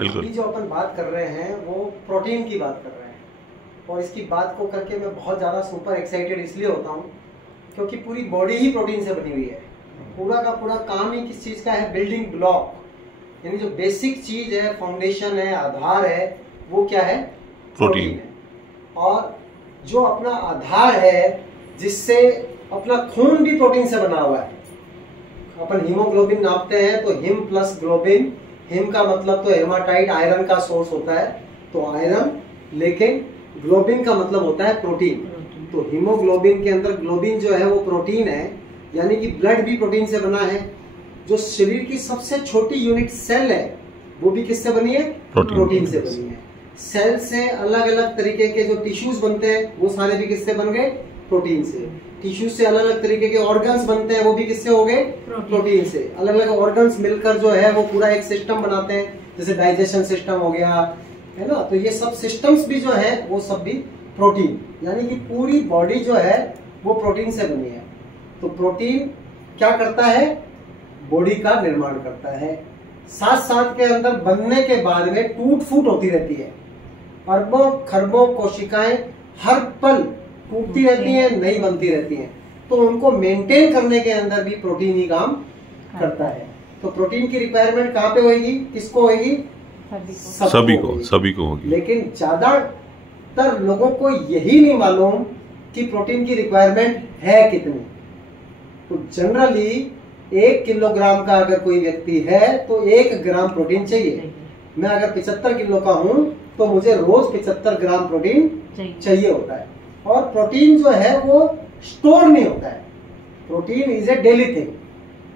अभी जो अपन बात कर रहे हैं वो प्रोटीन की बात कर रहे हैं, और इसकी बात को करके मैं बहुत ज़्यादा सुपर एक्साइटेड इसलिए होता हूँ क्योंकि पूरी बॉडी ही प्रोटीन से बनी हुई है। पूरा का पूरा काम ही किस चीज़ का है? बिल्डिंग ब्लॉक, यानी जो बेसिक चीज़ है, फाउंडेशन है, आधार है, वो क्या है? प्रोटीन है। और जो अपना आधार है, जिससे अपना खून भी प्रोटीन से बना हुआ है। अपन हीमोग्लोबिन नापते हैं तो हिम प्लस ग्लोबिन, हिम का मतलब तो हेमाटाइट आयरन का सोर्स होता है, तो आयरन, लेकिन ग्लोबिन का मतलब होता है प्रोटीन। तो हीमोग्लोबिन के अंदर ग्लोबिन जो है वो प्रोटीन है, यानी कि ब्लड भी प्रोटीन से बना है। जो शरीर की सबसे छोटी यूनिट सेल है वो भी किससे बनी है? प्रोटीन से बनी है। सेल से अलग अलग तरीके के जो टिश्यूज बनते हैं वो सारे भी किससे बन गए? प्रोटीन से। टिश्यूज से अलग अलग तरीके के ऑर्गन्स बनते हैं, वो भी किससे हो गए? प्रोटीन से। अलग अलग ऑर्गन्स मिलकर जो है वो पूरा एक सिस्टम बनाते हैं, जैसे डाइजेशन सिस्टम हो गया, है ना। तो ये सब सिस्टम्स भी जो है वो सब भी प्रोटीन, यानी कि पूरी बॉडी जो है वो प्रोटीन से बनी है। तो प्रोटीन क्या करता है? बॉडी का निर्माण करता है। साथ साथ के अंदर बनने के बाद में टूट फूट होती रहती है। अरबों खरबों कोशिकाएं हर पल टूटती रहती हैं, नई बनती रहती हैं। तो उनको मेंटेन करने के अंदर भी प्रोटीन ही काम करता है। तो प्रोटीन की रिक्वायरमेंट कहाँ पे होगी? किसको होगी? सभी को होगी। लेकिन ज्यादातर लोगों को यही नहीं मालूम कि प्रोटीन की रिक्वायरमेंट है कितनी। तो जनरली 1 किलोग्राम का अगर कोई व्यक्ति है तो 1 ग्राम प्रोटीन चाहिए। मैं अगर 75 किलो का हूं तो मुझे रोज 75 ग्राम प्रोटीन चाहिए होता है। और प्रोटीन जो है वो स्टोर नहीं होता है। Protein is a daily thing,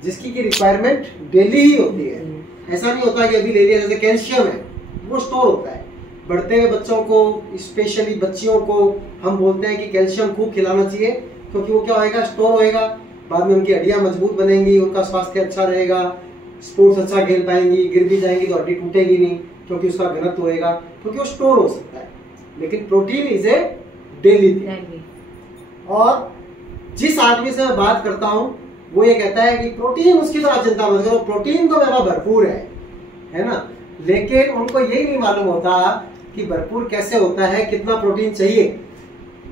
जिसकी की रिक्वायरमेंट डेली ही होती है। ऐसा नहीं होता कि अभी ले लिया। जैसे कैल्शियम है वो स्टोर होता है। बढ़ते हुए बच्चों को, स्पेशली बच्चियों को हम बोलते हैं कि कैल्शियम खूब खिलाना चाहिए, क्योंकि वो क्या होएगा? स्टोर होएगा। बाद में उनकी हड्डियां मजबूत बनेंगी, उनका स्वास्थ्य अच्छा रहेगा, स्पोर्ट्स अच्छा खेल पाएंगी, गिर भी जाएंगी तो हड्डी टूटेगी नहीं, क्योंकि उसका घनत्व होएगा, क्योंकि वो स्टोर हो सकता है। लेकिन protein is a daily thing. और जिस आदमी से मैं बात करता हूं वो ये कहता है कि प्रोटीन, उसकी तो आप चिंता मत करो, प्रोटीन तो मेरा भरपूर है ना। लेकिन उनको यही नहीं मालूम होता कि भरपूर कैसे होता है, कितना प्रोटीन चाहिए।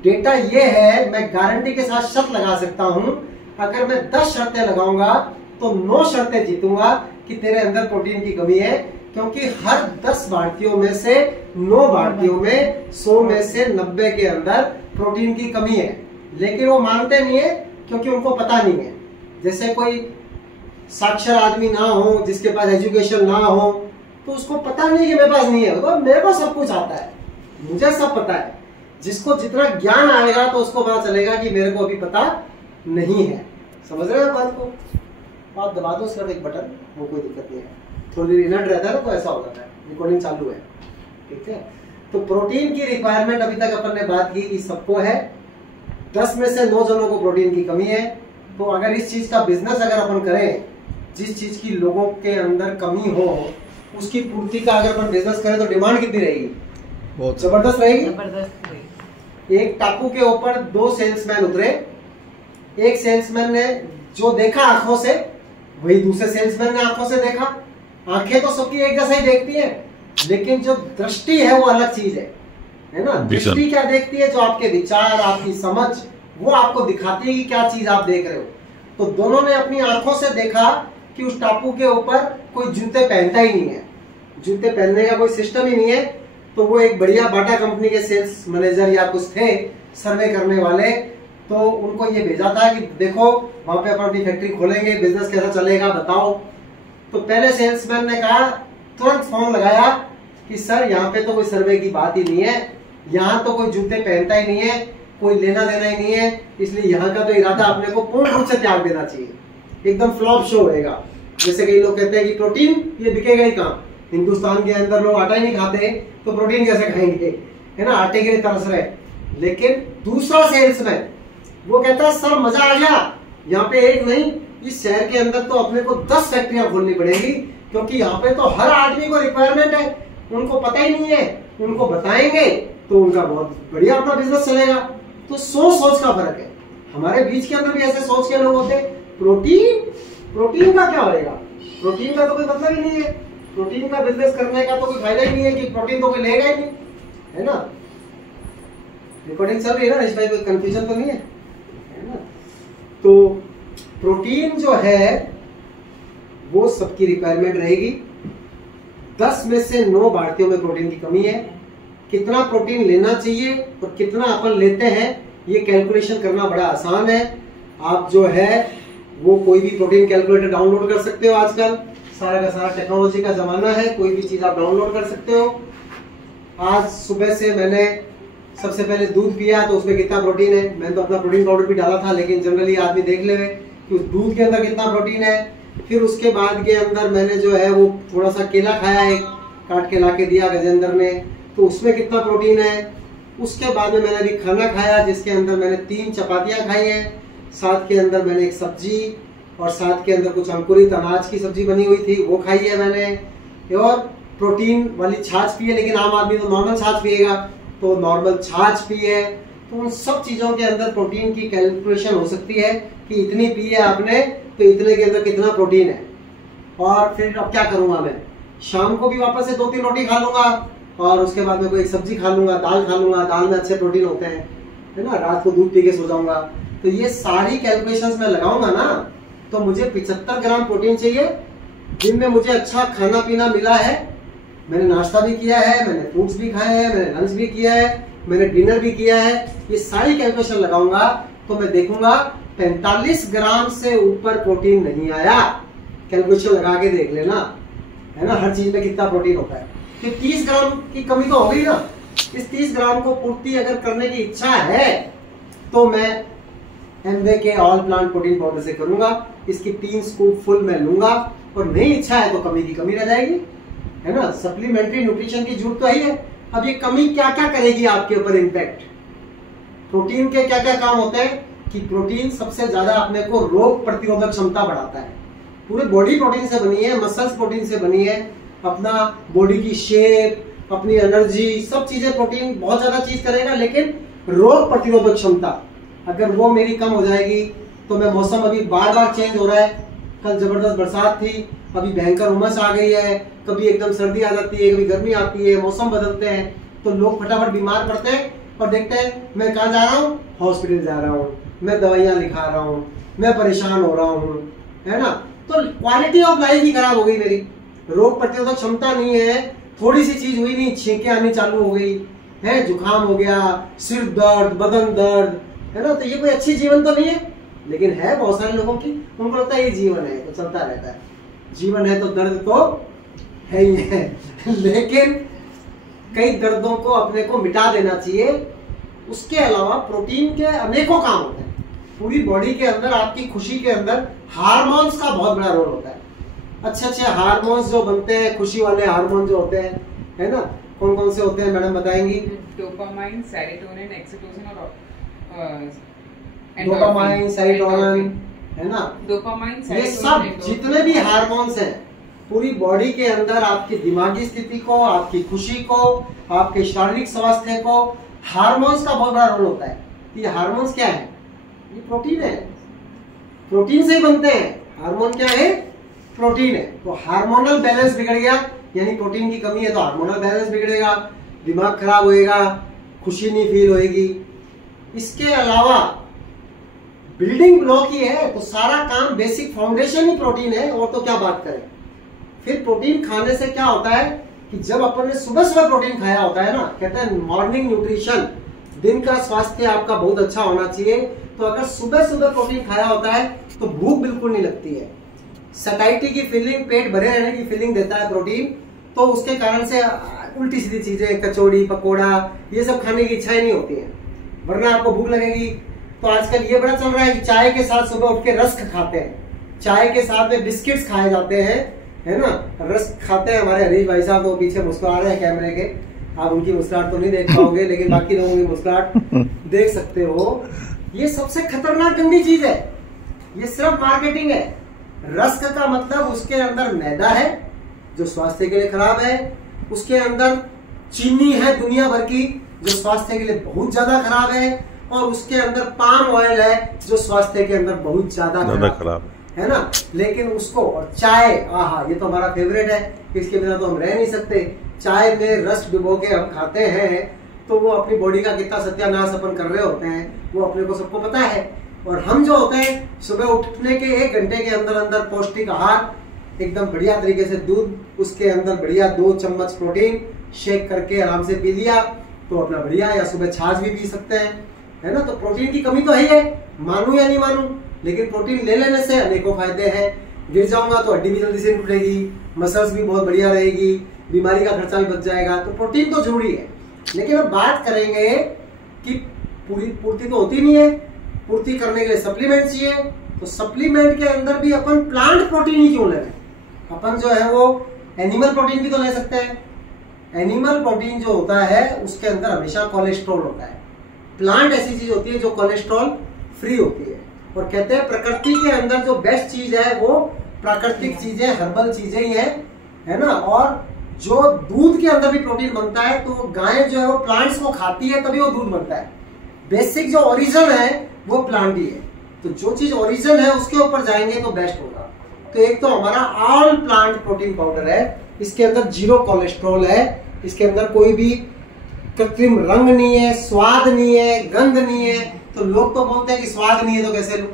डेटा ये है, मैं गारंटी के साथ शर्त लगा सकता हूं, अगर मैं 10 शर्तें लगाऊंगा तो 9 शर्तें जीतूंगा कि तेरे अंदर प्रोटीन की कमी है। क्योंकि हर 10 भारतीयों में से 9 भारतीयों में 100 में से 90 के अंदर प्रोटीन की कमी है। लेकिन वो मानते नहीं है, क्योंकि उनको पता नहीं है। जैसे कोई साक्षर आदमी ना हो, जिसके पास एजुकेशन ना हो, तो उसको पता नहीं कि मेरे पास नहीं है। तो मेरे को सब कुछ आता है, मुझे सब पता है। जिसको जितना ज्ञान आएगा तो उसको पता चलेगा कि मेरे को अभी पता नहीं है। समझ रहे हैं बात को? आप दबा दो सिर्फ एक बटन, वो कोई दिक्कत नहीं है। थोड़ी देर इनर्ट रहता है ना तो ऐसा हो जाता है। रिकॉर्डिंग चालू है, ठीक है। तो प्रोटीन की रिक्वायरमेंट अभी तक अपन ने बात की कि सबको है। 10 में से 9 जनों को प्रोटीन की कमी है। तो अगर इस चीज का बिजनेस अगर अपन करें, जिस चीज की लोगों के अंदर कमी हो उसकी पूर्ति का अगर अपन बिजनेस करें तो डिमांड कितनी रहेगी? बहुत जबरदस्त रहेगी। एक टापू के ऊपर 2 सेल्समैन उतरे। एक सेल्समैन ने जो देखा आंखों से, वही दूसरे सेल्समैन ने आंखों से देखा। आंखें तो सबकी एक जैसा ही देखती है, लेकिन जो दृष्टि है वो अलग चीज है ना। दृष्टि क्या देखती है? जो आपके विचार, आपकी समझ, वो आपको दिखाती है कि क्या चीज आप देख रहे हो। तो दोनों ने अपनी आंखों से देखा कि उस टापू के ऊपर कोई जूते पहनता ही नहीं है, जूते पहनने का कोई सिस्टम ही नहीं है। तो वो एक बढ़िया बाटा कंपनी के सेल्स मैनेजर या कुछ थे, सर्वे करने वाले, तो उनको ये भेजा था कि देखो वहां पे अपन अपनी फैक्ट्री खोलेंगे, बिजनेस कैसा चलेगा बताओ। तो पहले सेल्समैन ने कहा, तुरंत फोन लगाया कि सर यहाँ पे तो कोई सर्वे की बात ही नहीं है, यहाँ तो कोई जूते पहनता ही नहीं है, कोई लेना देना ही नहीं है, इसलिए यहाँ का तो इरादा अपने को पूर्ण रूप से त्याग देना चाहिए। एकदम फ्लॉप शो होएगा। जैसे कई लोग कहते हैं कि प्रोटीन ये बिकेगा ही कहाँ? हिंदुस्तान के अंदर लोग आटा ही नहीं खाते तो प्रोटीन कैसे खाएंगे, है ना। आटे के लिए तरस रहे। लेकिन दूसरा सेल्समैन वो कहता है सर मजा आ गया, यहाँ पे एक नहीं, इस शहर के अंदर तो अपने को 10 फैक्ट्रियां खोलनी पड़ेगी, क्योंकि यहाँ पे तो हर आदमी को रिक्वायरमेंट है, उनको पता ही नहीं है, उनको बताएंगे तो उनका बहुत बढ़िया अपना बिजनेस चलेगा। तो सोच का फर्क है। हमारे बीच के अंदर भी ऐसे सोच के लोग होते हैं। प्रोटीन का क्या होएगा? प्रोटीन का तो कोई मतलब ही नहीं है। प्रोटीन का बिजनेस करने का तो कोई फायदा ही नहीं है कि प्रोटीन तो कोई लेगा ही नहीं, है ना। रिकॉर्डिंग चल रही है ना, इस भाई कोई कंफ्यूजन तो नहीं है ना। तो प्रोटीन जो है वो सबकी रिक्वायरमेंट रहेगी। 10 में से 9 भारतीयों में प्रोटीन की कमी है। कितना प्रोटीन लेना चाहिए और कितना अपन लेते हैं ये कैलकुलेशन करना बड़ा आसान है। आप जो है वो कोई भी प्रोटीन कैलकुलेटर डाउनलोड कर सकते हो। आजकल सारा का सारा टेक्नोलॉजी का जमाना है, कोई भी चीज आप डाउनलोड कर सकते हो। आज सुबह से मैंने सबसे पहले दूध पिया तो उसमें कितना प्रोटीन है, मैंने तो अपना प्रोटीन पाउडर भी डाला था, लेकिन जनरली आदमी देख ले कि उस दूध के अंदर कितना प्रोटीन है। फिर उसके बाद के अंदर मैंने जो है वो थोड़ा सा केला खाया, एक काट के ला के दिया गजेंद्र ने, तो उसमें कितना प्रोटीन है। उसके बाद में मैंने अभी खाना खाया जिसके अंदर मैंने 3 चपातियां खाई हैं, साथ के अंदर मैंने एक सब्जी और साथ के अंदर कुछ अंकुरित अनाज की सब्जी बनी हुई थी वो खाई है मैंने, और प्रोटीन वाली छाछ पी है। लेकिन आम आदमी तो नॉर्मल छाछ पिएगा, तो नॉर्मल छाछ पी है। तो उन सब चीजों के अंदर प्रोटीन की कैलकुलेशन हो सकती है कि इतनी पी है आपने तो इतने के अंदर कितना प्रोटीन है। और फिर अब क्या करूंगा मैं, शाम को भी वापस से 2-3 रोटी खा लूंगा और उसके बाद में कोई एक सब्जी खा लूंगा, दाल खा लूंगा, दाल में अच्छे प्रोटीन होते हैं, है ना। रात को दूध पी के सो जाऊंगा। तो ये सारी कैलकुलेशंस मैं लगाऊंगा ना, तो मुझे 75 ग्राम प्रोटीन चाहिए। दिन में मुझे अच्छा खाना पीना मिला है, मैंने नाश्ता भी किया है, मैंने फ्रूट्स भी खाए हैं, मैंने लंच भी किया है, मैंने डिनर भी किया है। ये सारी कैलकुलेशन लगाऊंगा तो मैं देखूंगा 45 ग्राम से ऊपर प्रोटीन नहीं आया। कैलकुलेशन लगा के देख लेना, है ना, हर चीज में कितना प्रोटीन होता है। तो 30 ग्राम की कमी तो हो गई ना। इस 30 ग्राम को पूर्ति अगर करने की इच्छा है तो मैं एमवे के ऑल प्लांट प्रोटीन पाउडर से करूंगा। इसकी 3 स्कूप फुल मैं लूंगा, और नहीं इच्छा है तो कमी की कमी रह जाएगी, है ना। सप्लीमेंट्री न्यूट्रिशन की जरूरत तो ही है। अब ये कमी क्या क्या करेगी आपके ऊपर इम्पैक्ट। प्रोटीन के क्या क्या काम होते हैं कि प्रोटीन सबसे ज्यादा अपने को रोग प्रतिरोधक क्षमता बढ़ाता है। पूरी बॉडी प्रोटीन से बनी है, मसल्स प्रोटीन से बनी है, अपना बॉडी की शेप, अपनी एनर्जी, सब चीजें प्रोटीन बहुत ज्यादा चीज करेगा। लेकिन रोग प्रतिरोधक क्षमता अगर वो मेरी कम हो जाएगी तो मैं, मौसम अभी बार बार चेंज हो रहा है, कल जबरदस्त बरसात थी, अभी भयंकर उमस आ गई है, कभी एकदम सर्दी आ जाती है, कभी गर्मी आती है, मौसम बदलते हैं, तो लोग फटाफट बीमार पड़ते हैं और देखते हैं मैं कहाँ जा रहा हूँ, हॉस्पिटल जा रहा हूँ, मैं दवाइयाँ लिखा रहा हूँ, मैं परेशान हो रहा हूँ, है ना। तो क्वालिटी ऑफ लाइफ ही खराब हो गई मेरी। रोग प्रतिरोधक क्षमता नहीं है, थोड़ी सी चीज हुई नहीं, छींकें आनी चालू हो गई है, जुकाम हो गया, सिर दर्द, बदन दर्द, है ना। तो ये कोई अच्छी जीवन तो नहीं है, लेकिन है बहुत सारे लोगों की, उनको लगता है ये जीवन है तो चलता रहता है। जीवन है तो दर्द तो है ही है, लेकिन कई दर्दों को अपने को मिटा देना चाहिए। उसके अलावा प्रोटीन के अनेकों काम होते हैं। पूरी बॉडी के अंदर, आपकी खुशी के अंदर हार्मोन्स का बहुत बड़ा रोल होता है। अच्छे अच्छे हार्मोन्स जो बनते हैं, खुशी वाले हार्मोन जो होते हैं, है ना, कौन कौन से होते हैं मैडम बताएंगी। डोपामाइन, सेरोटोनिन, ऑक्सीटोसिन और डोपामाइन, सेरोटोनिन, है ना। डोपामाइन, ये सब जितने भी हार्मोन्स हैं पूरी बॉडी के अंदर, आपकी दिमागी स्थिति को, आपकी खुशी को, आपके शारीरिक स्वास्थ्य को, हार्मोन्स का बहुत बड़ा रोल होता है। ये हार्मोन्स क्या है, ये प्रोटीन है, प्रोटीन से ही बनते हैं। हार्मोन क्या है, प्रोटीन है। तो हार्मोनल बैलेंस बिगड़ गया, यानी प्रोटीन की कमी है तो हार्मोनल बैलेंस बिगड़ेगा, दिमाग खराब होएगा, खुशी नहीं फील होएगी। इसके अलावा बिल्डिंग ब्लॉक ही है, तो सारा काम, बेसिक फाउंडेशन ही प्रोटीन है, और तो क्या बात करें। फिर प्रोटीन खाने से क्या होता है कि जब अपन ने सुबह सुबह प्रोटीन खाया होता है ना, कहते हैं मॉर्निंग न्यूट्रिशन, दिन का स्वास्थ्य आपका बहुत अच्छा होना चाहिए। तो अगर सुबह सुबह प्रोटीन खाया होता है तो भूख बिल्कुल नहीं लगती है, सटाइटी की फीलिंग, पेट भरे रहने की फीलिंग देता है प्रोटीन। तो उसके कारण से उल्टी सीधी चीजें, कचौड़ी, पकोड़ा, ये सब खाने की इच्छा ही नहीं होती है, वरना आपको भूख लगेगी। तो आजकल ये बड़ा चल रहा है कि चाय के साथ सुबह उठ के रस्क खाते हैं, चाय के साथ में बिस्किट्स खाए जाते हैं, है ना, रस्क खाते हैं। हमारे हरीश भाई साहब तो पीछे मुस्कुरा रहे हैं कैमरे के, आप उनकी मुस्कुराहट तो नहीं देख पाओगे, लेकिन बाकी लोगों की मुस्कुराहट देख सकते हो। ये सबसे खतरनाक गंदी चीज है, ये सिर्फ मार्केटिंग है। रस्क का मतलब उसके अंदर मैदा है जो स्वास्थ्य के लिए खराब है, उसके अंदर चीनी है दुनिया भर की जो स्वास्थ्य के लिए बहुत ज्यादा खराब है, और उसके अंदर पाम ऑयल है जो स्वास्थ्य के अंदर बहुत ज्यादा खराब है। है ना। लेकिन उसको, और चाय, आहा, ये तो हमारा फेवरेट है, इसके बिना तो हम रह नहीं सकते। चाय में रस डुबो के हम खाते हैं तो वो अपनी बॉडी का कितना सत्यानाश अपन कर रहे होते हैं वो अपने को सबको पता है। और हम जो होते हैं सुबह उठने के 1 घंटे के अंदर अंदर पौष्टिक आहार, एकदम बढ़िया तरीके से दूध, उसके अंदर बढ़िया 2 चम्मच प्रोटीन शेक करके आराम से पी लिया तो अपना बढ़िया, या सुबह छाछ भी पी सकते हैं, है ना। तो प्रोटीन की कमी तो है, मानू या नहीं मानू, लेकिन प्रोटीन ले लेने से अनेकों फायदे हैं। गिर जाऊंगा तो हड्डी भी जल्दी से टूटेगी, मसल्स भी बहुत बढ़िया रहेगी, बीमारी का खर्चा भी बच जाएगा। तो प्रोटीन तो जरूरी है। लेकिन अब बात करेंगे कि पूरी पूर्ति तो होती नहीं है, पूर्ति करने के लिए सप्लीमेंट चाहिए। तो सप्लीमेंट के अंदर भी अपन प्लांट प्रोटीन ही क्यों ले रहे हैं? अपन जो है वो एनिमल प्रोटीन भी तो ले सकते हैं। एनिमल प्रोटीन जो होता है उसके अंदर हमेशा कोलेस्ट्रॉल होता है। प्लांट ऐसी चीज होती है जो कोलेस्ट्रॉल फ्री होती है। और कहते हैं प्रकृति के अंदर जो बेस्ट चीज है वो प्राकृतिक चीजें, हर्बल चीजें ही है ना। और जो दूध के अंदर भी प्रोटीन बनता है तो गाय जो है वो प्लांट्स को खाती है तभी वो दूध बनता है। बेसिक जो ओरिजिन है वो प्लांट ही है। तो जो चीज ओरिजिन है उसके ऊपर जाएंगे तो बेस्ट होगा। तो एक तो हमारा ऑल प्लांट प्रोटीन पाउडर है, इसके अंदर 0 कोलेस्ट्रॉल है, इसके अंदर कोई भी कृत्रिम रंग नहीं है, स्वाद नहीं है, गंध नहीं है। तो लोग तो बोलते हैं कि स्वाद नहीं है तो कैसे लूं?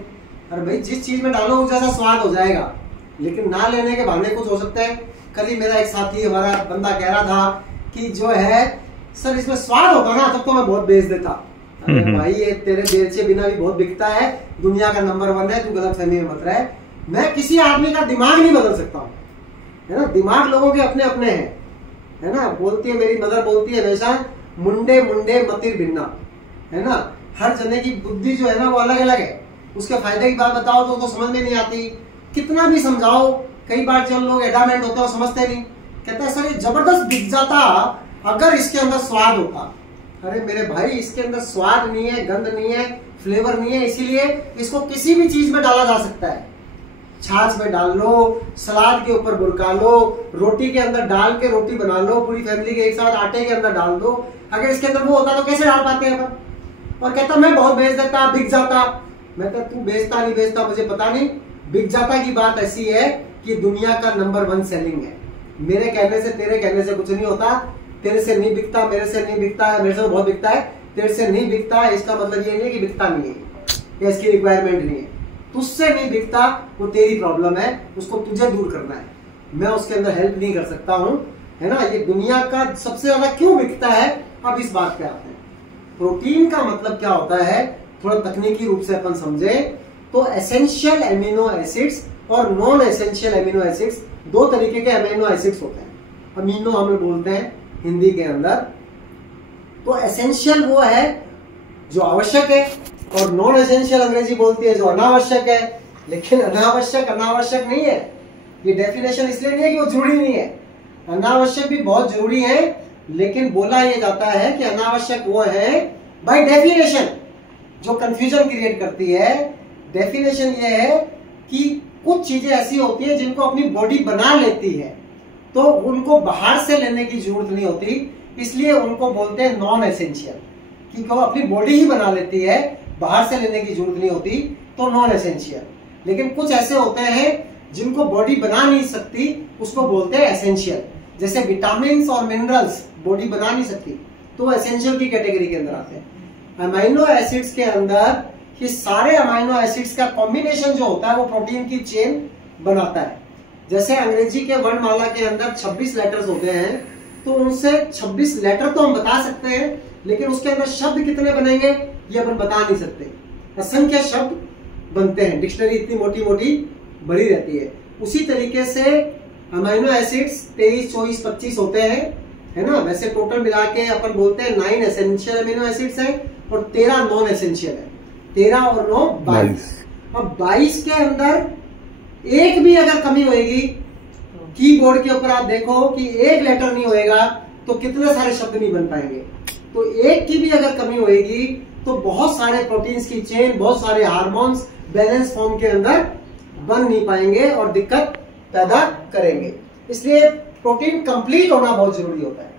अरे भाई, जिस चीज में डालो उस जैसा स्वाद हो जाएगा, लेकिन ना लेने के बहाने कुछ हो सकता है। कल ही मेरा एक साथी, हमारा बंदा कह रहा था कि जो है सर इसमें स्वाद होता ना तब तो मैं बहुत बेच देता। अरे भाई, ये तेरे बेचे बिना भी बहुत बिकता है, दुनिया का नंबर 1 है, तू गलत फहमी में मत रहे। मैं किसी आदमी का दिमाग नहीं बदल सकता हूँ, है ना। दिमाग लोगों के अपने अपने हैं, है ना। बोलती है मेरी मदर, बोलती है हमेशा, मुंडे मुंडे मतिर भिन्ना, है ना। हर जने की बुद्धि जो है ना वो अलग अलग है। उसके फायदे की बात बताओ तो उसको समझ में नहीं आती, कितना भी समझाओ। कई बार जब लोग एडामेंट होते हैं वो समझते नहीं, कहता है सर ये जबरदस्त बिक जाता अगर इसके अंदर स्वाद होता। अरे मेरे भाई, इसके अंदर स्वाद नहीं है, गंध नहीं है, फ्लेवर नहीं है, इसीलिए इसको किसी भी चीज में डाला जा सकता है। छाछ में डाल लो, सलाद के ऊपर बुरका लो, रोटी के अंदर डाल के रोटी बना लो, पूरी फैमिली के एक साथ आटे के अंदर डाल दो। अगर इसके अंदर वो होता तो कैसे डाल पाते हैं अपन? और कहता मैं बहुत बेच देता, बिक जाता। मैं कहता तू बेचता नहीं बेचता मुझे पता नहीं, बिक जाता की बात ऐसी है कि दुनिया का नंबर 1 सेलिंग है। मेरे कहने से, तेरे कहने से कुछ नहीं होता। तेरे से नहीं बिकता, मेरे से नहीं बिकता है, मेरे से तो बहुत बिकता है, तेरे से नहीं बिकता है, इसका मतलब ये नहीं कि बिकता नहीं है या इसकी रिक्वायरमेंट नहीं है। तुझसे नहीं बिकता, वो तेरी प्रॉब्लम है, उसको तुझे दूर करना है। मैं उसके अंदर हेल्प नहीं कर सकता हूँ, है ना। ये दुनिया का सबसे ज्यादा क्यों बिकता है, अब इस बात पे आते हैं। प्रोटीन का मतलब क्या होता है, थोड़ा तकनीकी रूप से अपन समझे तो एसेंशियल एमिनो एसिड्स और नॉन एसेंशियल एमिनो एसिड्स, 2 तरीके के एमिनो एसिड्स होते हैं। अमीनो हमें बोलते हैं हिंदी के अंदर। तो एसेंशियल वो है जो आवश्यक है, और नॉन एसेंशियल अंग्रेजी बोलती है जो अनावश्यक है। लेकिन अनावश्यक अनावश्यक नहीं है, ये डेफिनेशन इसलिए नहीं है कि वो जरूरी नहीं है। अनावश्यक भी बहुत जरूरी है, लेकिन बोला ये जाता है कि अनावश्यक वो है बाय डेफिनेशन, जो कंफ्यूजन क्रिएट करती है। डेफिनेशन ये है कि कुछ चीजें ऐसी होती है जिनको अपनी बॉडी बना लेती है, तो उनको बाहर से लेने की जरूरत नहीं होती, इसलिए उनको बोलते हैं नॉन एसेंशियल, क्योंकि वो अपनी बॉडी ही बना लेती है, बाहर से लेने की जरूरत नहीं होती, तो नॉन एसेंशियल। लेकिन कुछ ऐसे होते हैं जिनको बॉडी बना नहीं सकती, उसको बोलते हैं एसेंशियल। जैसे विटामिन और मिनरल्स बॉडी बना नहीं सकती, तो एसेंशियल की कैटेगरी के अंदर आते हैं। अमाइनो एसिड्स के अंदर ये सारे अमाइनो एसिड्स का कॉम्बिनेशन जो होता है वो प्रोटीन की चेन बनाता है। जैसे अंग्रेजी के वर्णमाला के अंदर 26 लेटर्स होते हैं, तो उनसे 26 लेटर तो हम बता सकते हैं, लेकिन उसके अंदर शब्द कितने बनेंगे ये अपन बता नहीं सकते। असंख्य शब्द बनते हैं, डिक्शनरी इतनी मोटी मोटी भरी रहती है। उसी तरीके से अमाइनो एसिड्स 23, 24, 25 होते हैं, है ना। वैसे टोटल मिला के अपन बोलते हैं 9 एसेंशियल अमीनो एसिड्स है और 13 नॉन एसेंशियल है। 13 और 9 22। अब 22 के अंदर एक भी अगर कमी होगी, कीबोर्ड के ऊपर आप देखो कि एक लेटर नहीं होएगा तो कितने सारे शब्द नहीं बन पाएंगे। तो एक की भी अगर कमी होएगी तो बहुत सारे प्रोटीन्स की चेन, बहुत सारे हार्मोन्स बैलेंस फॉर्म के अंदर बन नहीं पाएंगे और दिक्कत पैदा करेंगे। इसलिए प्रोटीन कंप्लीट होना बहुत जरूरी होता है।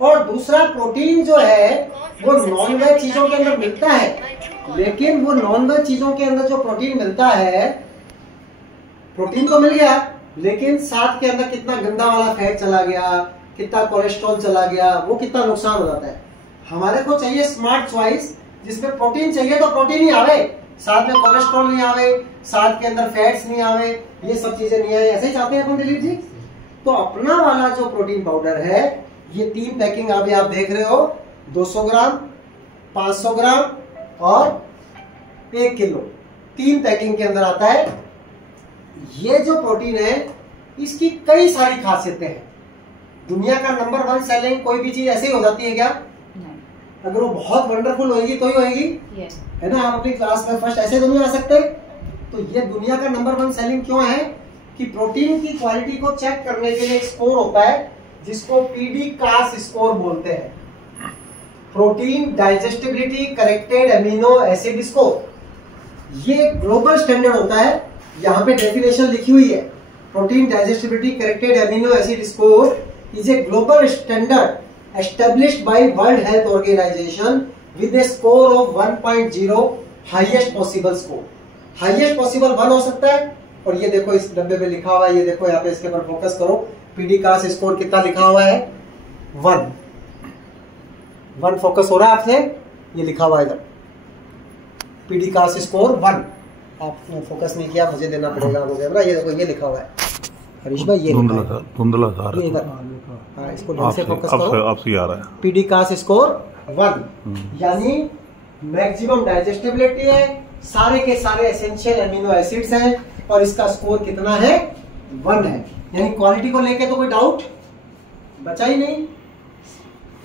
और दूसरा, प्रोटीन जो है वो नॉन वेज चीजों के अंदर मिलता है, लेकिन वो नॉन वेज चीजों के अंदर जो प्रोटीन मिलता है प्रोटीन तो मिल गया, लेकिन साथ के अंदर कितना गंदा वाला फैट चला गया, कितना कोलेस्ट्रॉल चला गया, वो कितना नुकसान हो जाता है। हमारे को चाहिए स्मार्ट चॉइस, जिसमें प्रोटीन चाहिए तो प्रोटीन ही आवे, साथ में कोलेस्ट्रॉल नहीं आवे, साथ के अंदर फैट्स नहीं आवे, ये सब चीजें नहीं आए, ऐसे ही चाहते हैं अपन दिलीप जी। तो अपना वाला जो प्रोटीन पाउडर है, ये 3 पैकिंग अभी आप देख रहे हो, 200 ग्राम, 500 ग्राम और 1 किलो, 3 पैकिंग के अंदर आता है। ये जो प्रोटीन है, इसकी कई सारी खासियतें हैं। दुनिया का नंबर 1 सेलिंग कोई भी चीज ऐसे ही हो जाती है क्या? अगर वो बहुत वंडरफुल होगी तो ही होगी, है ना। हम अपनी क्लास में फर्स्ट ऐसे तो नहीं आ सकते। तो ये दुनिया का नंबर 1 सेलिंग क्यों है कि प्रोटीन की क्वालिटी को चेक करने के लिए एक स्कोर होता है, जिसको पीडी-कास स्कोर बोलते हैं, protein digestibility corrected amino acid score. ये ग्लोबल स्टैंडर्ड होता है, यहाँ पे डेफिनेशन लिखी हुई है, protein digestibility corrected amino acid score is a global standard established by World Health Organization with a score of 1.0 highest possible score। highest possible 1 हो सकता है। और ये देखो इस डब्बे पे लिखा हुआ है, ये देखो यहाँ पे इसके ऊपर फोकस करो, पीडी-कास स्कोर कितना लिखा हुआ है? 1 फोकस हो रहा है आपसे, ये लिखा हुआ है इधर, पीडी-कास स्कोर 1। आपने फोकस नहीं किया, मुझे देना पड़ेगा वो कैमरा। ये देखो ये लिखा हुआ है हरीश भाई, ये धुंधला सा ये इधर, हाँ इसको ढंग से फोकस करो। आपसे आ रहा है पीडी-कास स्कोर 1, यानी मैक्सिमम डाइजेस्टिबिलिटी है, सारे के सारे एसेंशियल एमिनो एसिड्स हैं, और इसका स्कोर कितना है? 1 है। यानी क्वालिटी को लेके तो कोई डाउट बचा ही नहीं,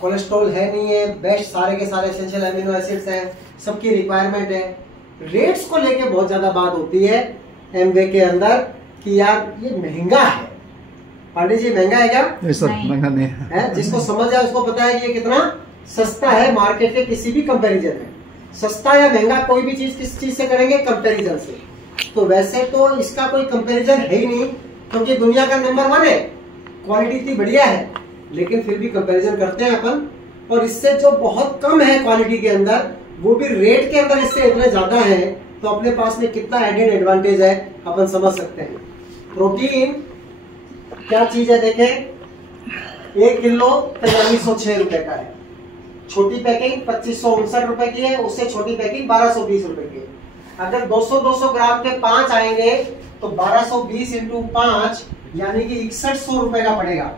कोलेस्ट्रॉल है नहीं है, बेस्ट सारे के सारे एसेंशियल एमिनो एसिड्स हैं, सबकी रिक्वायरमेंट है। रेट्स को लेके बहुत ज्यादा बात होती है एमवे के अंदर कि यार ये महंगा है। पांडे जी महंगा है क्या? महंगा नहीं है। जिसको समझ है उसको पता है कि ये कितना सस्ता है मार्केट के किसी भी कंपैरिजन में। सस्ता या महंगा कोई भी चीज किस चीज से करेंगे? कंपैरिजन से। तो वैसे तो इसका कोई कंपैरिजन है ही नहीं, क्योंकि दुनिया का नंबर 1 है, क्वालिटी इतनी बढ़िया है, लेकिन फिर भी कंपैरिजन करते हैं अपन। और इससे जो बहुत कम है क्वालिटी के अंदर, वो भी रेट के अंदर इससे इतने ज्यादा है, तो अपने पास में कितना एडेड एडवांटेज है अपन समझ सकते हैं। प्रोटीन क्या चीज है देखें, 1 किलो 4306 रुपए का है, छोटी पैकिंग 2559 रुपए की है, उससे छोटी पैकिंग 1220 रुपए की है। अगर 200-200 ग्राम के 5 आएंगे तो 1220 इंटू 5 यानी कि 6100 रुपए का पड़ेगा।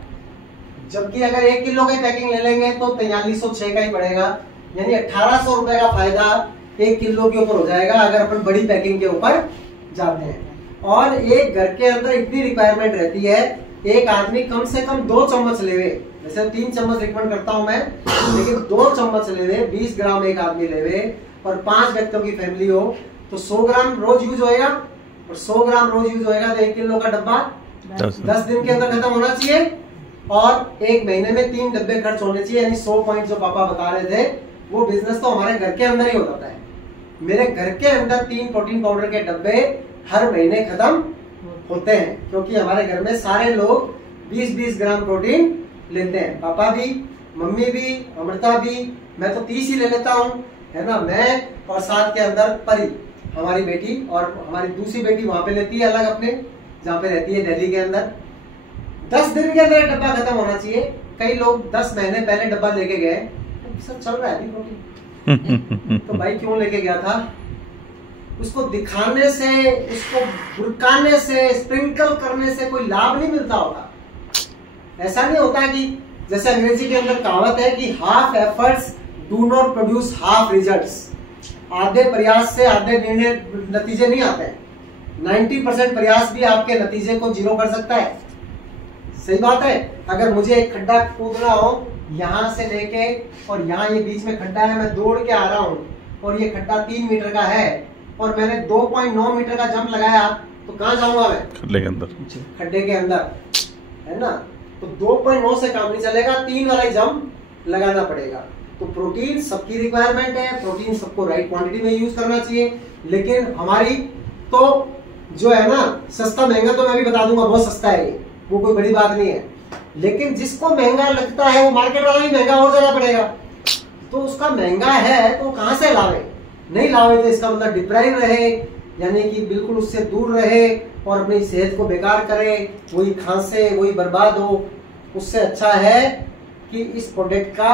जबकि अगर 1 किलो की पैकिंग ले लेंगे तो 4306 का ही पड़ेगा, यानी 1800 रुपए का फायदा 1 किलो के ऊपर हो जाएगा अगर अपन बड़ी पैकिंग के ऊपर जाते हैं। और एक घर के अंदर इतनी रिक्वायरमेंट रहती है, एक आदमी कम से कम 2 चम्मच लेवे, वैसे 3 चम्मच रिकमेंड करता हूं मैं, लेकिन 2 चम्मच लेवे, 20 ग्राम एक आदमी लेवे, और 5 व्यक्तियों की फैमिली हो तो 100 ग्राम रोज यूज होएगा, और 100 ग्राम रोज यूज होएगा तो 1 किलो का डब्बा 10 दिन के अंदर खत्म होना चाहिए, और 1 महीने में 3 डब्बे खर्च होने चाहिए। यानी 100 पॉइंट जो पापा बता रहे थे, वो बिजनेस तो हमारे घर के अंदर ही हो जाता है। मेरे घर के अंदर 3 प्रोटीन पाउडर के डब्बे हर महीने खत्म होते हैं, क्योंकि हमारे घर में सारे लोग 20-20 ग्राम प्रोटीन लेते हैं, पापा भी, मम्मी भी, अमृता भी, मैं तो 30 ही ले लेता हूँ, है ना। मैं और साथ के अंदर परी हमारी बेटी, और हमारी दूसरी बेटी वहां पे लेती है अलग अपने, जहाँ पे रहती है दिल्ली के अंदर। 10 दिन के अंदर डब्बा खत्म होना चाहिए। कई लोग 10 महीने पहले डब्बा लेके गए, सब चल रहा है अभी प्रोटीन तो भाई क्यों लेके गया था? उसको दिखाने से, उसको भुरकाने से, स्प्रिंकल करने से कोई लाभ नहीं मिलता होगा। ऐसा नहीं होता कि जैसे अंग्रेजी के अंदर कहावत है कि half efforts do not produce half results. आधे प्रयास से आधे नतीजे नहीं आते। 90% प्रयास भी आपके नतीजे को 0 कर सकता है। सही बात है। अगर मुझे एक खड्डा कूदना हो, यहाँ से लेके और यहाँ ये बीच में खड्डा है, मैं दौड़ के आ रहा हूँ और ये खड्डा 3 मीटर का है और मैंने 2.9 मीटर का जंप लगाया, तो कहाँ जाऊंगा मैं? खड्डे के अंदर। खड्डे के अंदर, है ना। तो 2.9 से काम नहीं चलेगा, 3 वाला जंप लगाना पड़ेगा। तो प्रोटीन सबकी रिक्वायरमेंट है, प्रोटीन सबको राइट क्वांटिटी में यूज करना चाहिए। लेकिन हमारी तो जो है ना, सस्ता महंगा तो मैं भी बता दूंगा, बहुत सस्ता है ये, वो कोई बड़ी बात नहीं है। लेकिन जिसको महंगा लगता है वो मार्केट वाला ही महंगा और ज्यादा पड़ेगा। तो उसका महंगा है तो कहां से लावे? नहीं लावे तो इसका मतलब डिप्राइव रहे, यानी कि बिल्कुल उससे दूर रहे और अपनी सेहत को बेकार करे, वही खांसे, वही बर्बाद हो, उससे अच्छा है कि इस प्रोडक्ट का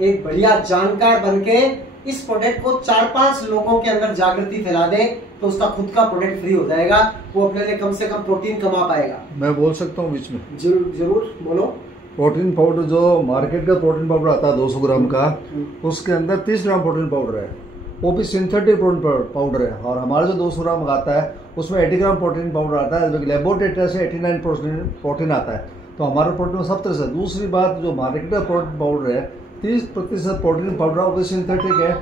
एक बढ़िया जानकार बनके इस प्रोडक्ट को 4-5 लोगों के अंदर जागृति फैला दे, तो उसका खुद का प्रोडक्ट फ्री हो जाएगा, वो अपने लिए कम से कम प्रोटीन कमा पाएगा। मैं बोल सकता हूँ बीच में? जरूर बोलो। प्रोटीन पाउडर जो मार्केट का प्रोटीन पाउडर आता है 200 ग्राम का, उसके अंदर 30 ग्राम प्रोटीन पाउडर है, वो भी सिंथेटिक प्रोटीन पाउडर है। और हमारा जो 200 ग्राम आता है उसमें 80 ग्राम प्रोटीन पाउडर आता है, जो कि लेबोरेटरी से 89% प्रोटीन आता है। तो हमारा प्रोटीन 70 से। दूसरी बात, जो मार्केट का प्रोटीन पाउडर है 30% प्रोटीन पाउडर वो भी सिंथेटिक है,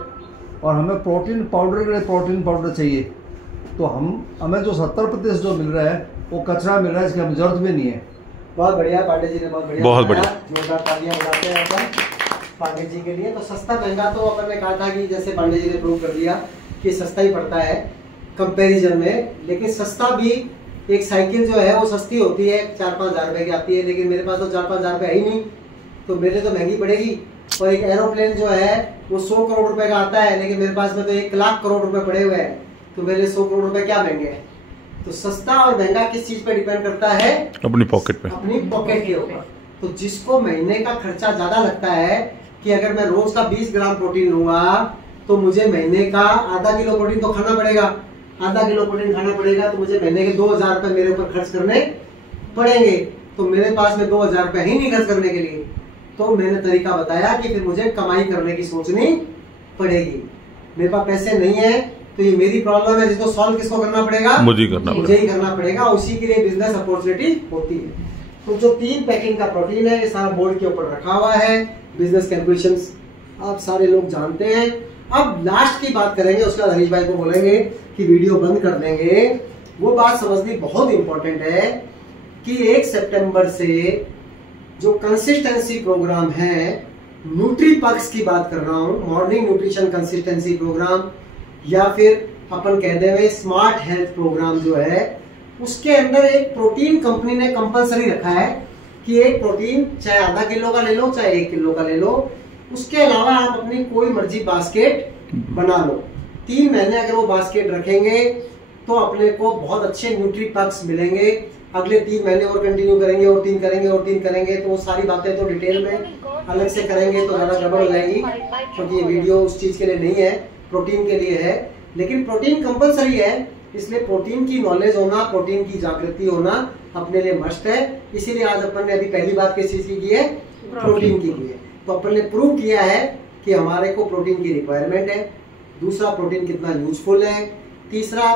और हमें प्रोटीन पाउडर के लिए प्रोटीन पाउडर चाहिए, तो हमें जो 70% जो मिल रहा है वो कचरा मिल रहा है, इसकी हमें जरूरत भी नहीं है। बहुत बढ़िया पांडे जी ने, बहुत बढ़िया, जोरदार तालियां बजाते हैं अपन पांडे जी के लिए। तो सस्ता महंगा तो अपन ने कहा था कि जैसे पांडे जी ने प्रूव कर दिया कि सस्ता ही पड़ता है कंपैरिजन में, लेकिन सस्ता भी, एक साइकिल जो है वो सस्ती होती है 4-5 हज़ार रुपए की आती है, लेकिन मेरे पास तो 4-5 हज़ार रुपए है ही नहीं, तो मेरे तो महंगी पड़ेगी। और एक एरोप्लेन जो है वो 100 करोड़ रुपए का आता है, लेकिन मेरे पास में तो 1 लाख करोड़ रुपए पड़े हुए हैं, तो मेरे लिए 100 करोड़ रुपए क्या महंगे हैं। तो सस्ता और महंगा किस चीज पे डिपेंड करता है? अपनी पॉकेट पे, अपनी पॉकेट के ऊपर। तो जिसको महीने का खर्चा ज्यादा लगता है कि अगर मैं रोज का 20 ग्राम प्रोटीन लूंगा तो मुझे महीने का आधा किलो प्रोटीन तो खाना पड़ेगा, आधा किलो प्रोटीन खाना पड़ेगा, तो मुझे महीने के 2,000 रुपए मेरे ऊपर खर्च करने पड़ेंगे। तो मेरे पास में 2,000 रुपए ही नहीं खर्च करने के लिए, तो मैंने तरीका बताया कि फिर मुझे कमाई करने की सोचनी पड़ेगी। मेरे पास पैसे नहीं है तो ये मेरी प्रॉब्लम है, जिसको सॉल्व किसको करना पड़ेगा? मुझे ही करना पड़ेगा। उसी के लिए बिजनेस अपॉर्चुनिटी होती है। तो जो 3 पैकिंग का प्रोटीन है ये सारा बोर्ड के ऊपर रखा हुआ है, बिजनेस कैलकुलेशंस आप सारे लोग जानते हैं। अब लास्ट की बात करेंगे, उसके बाद हरीश भाई को बोलेंगे कि वीडियो बंद कर देंगे। वो बात समझनी बहुत इंपॉर्टेंट है कि 1 सितंबर से जो कंसिस्टेंसी प्रोग्राम है, न्यूट्री पक्स की बात कर रहा हूं, मॉर्निंग न्यूट्रिशन कंसिस्टेंसी प्रोग्राम, या फिर अपन कहते हुए स्मार्ट हेल्थ प्रोग्राम जो है, उसके अंदर एक प्रोटीन कंपनी ने कंपलसरी रखा है कि एक प्रोटीन चाहे आधा किलो का ले लो चाहे 1 किलो का ले लो, उसके अलावा आप अपनी कोई मर्जी बास्केट बना लो। 3 महीने अगर वो बास्केट रखेंगे तो अपने को बहुत अच्छे न्यूट्री पक्स मिलेंगे। अगले 3 महीने और कंटिन्यू करेंगे और 3 करेंगे और 3 करेंगे, तो वो सारी बातें तो डिटेल में अलग से करेंगे तो ज्यादा गड़बड़ हो जाएगी, क्योंकि ये वीडियो उस चीज के लिए नहीं है, प्रोटीन के लिए है। लेकिन प्रोटीन कंपलसरी है, इसलिए प्रोटीन की नॉलेज होना, प्रोटीन की जागृति होना अपने लिए मस्ट है। इसीलिए आज अपन ने अभी पहली बात किस चीज की है? प्रोटीन की है। तो अपन ने प्रूव किया है कि हमारे को प्रोटीन की रिक्वायरमेंट है। दूसरा, प्रोटीन कितना यूजफुल है। तीसरा,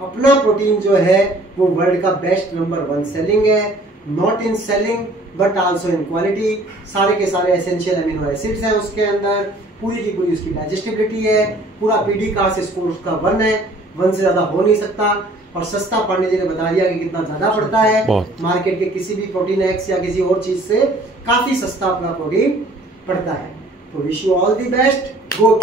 अपना प्रोटीन जो है वो वर्ल्ड का बेस्ट नंबर 1 सेलिंग है, not in selling but also in quality. सारे के सारे एसेंशियल अमीनो एसिड्स हैं उसके अंदर, पूरी की पूरी उसकी डाइजेस्टिबिलिटी है, पूरा पीडी कार्स स्कोर उसका 1 है, 1 से ज्यादा हो नहीं सकता। और सस्ता पांडे जी ने बता दिया कि कितना ज्यादा पड़ता है, मार्केट के किसी भी प्रोटीन एक्स या किसी और चीज से काफी सस्ता अपना प्रोटीन पड़ता है। तो wish you all the best, go